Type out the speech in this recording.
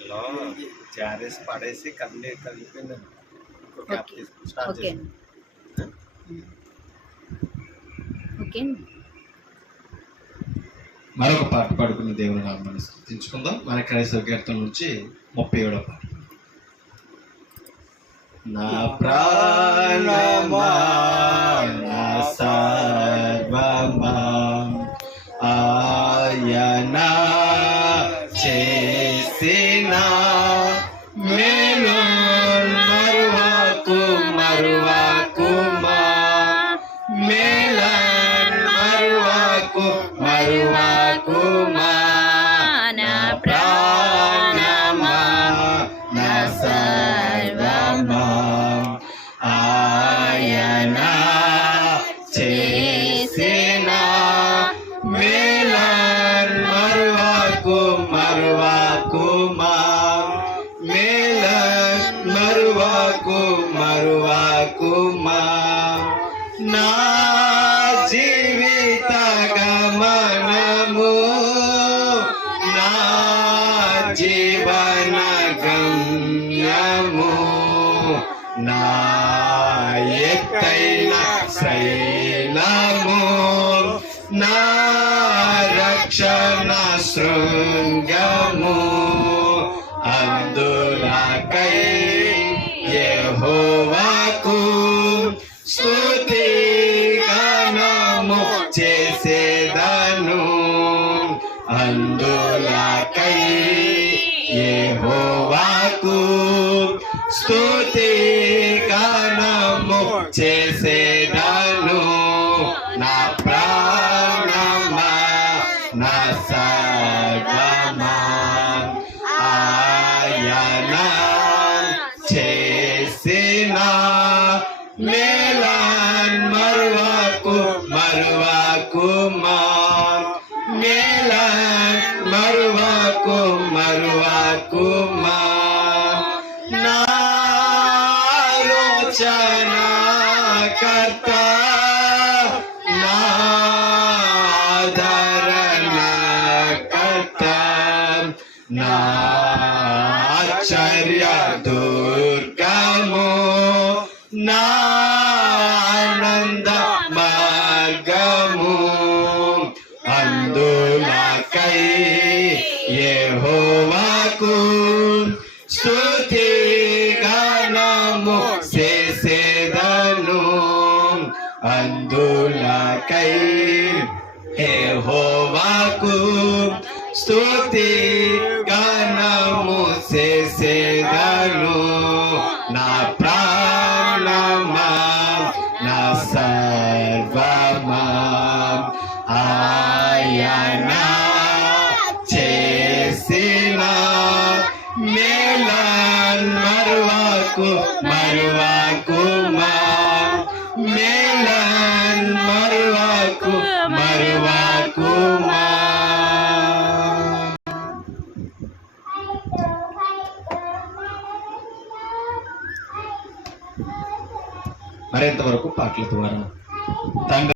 ఇలా జారేసి పడేసి కలిపిపోయిందండి. Start okay చేసి ఓకే మరొక పాట పాడుకుని దేవుని నామాన్ని స్తుతించుకుందాం. మన క్రైస్తవ కీర్తన నుంచి 37వ పాట. నా ప్రాణమా నా సర్వమా ఆయన చేసిన మేలు మరువకు మరువకుమా మేలన్ మరువకు మరువకుమా నా ప్రాణమా నా సర్వమా ఆయన చేసిన మేలన్ మరువకు మరువకుమా మేలన్ మరువకు మరువకుమా నా జీవిత గమనము నా జీవన గమ్యము నా ఎత్తైన శైలము నా రక్షణ శృంగము అందులకై యెహోవాకు స్తుతి గానము చేసేదను అందులకై యెహోవాకు స్తుతి గానము చేసేదను నా ప్రాణమా నా సర్వమా ఆయన చేసిన మేలన్ మరువకు మరువకుమా మేలన్ మరువకు మరువకుమా నా ఆలోచన కర్త నా ఆదరణ కర్త నా ఆశ్చర్య దుర్గము నా ఆనంద మార్గము అందులకై యెహోవాకు స్తుతి గానము చేసేదను అందులకై యెహోవాకు స్తుతి గానము చేసేదను నా ప్రాణమా నా సర్వమా ఆయన చేసిన మేలన్ మరువకు మరువకుమా మేలన్ మరువకు మరువకుమా. మరింతవరకు పాటల ద్వారా తండ్రి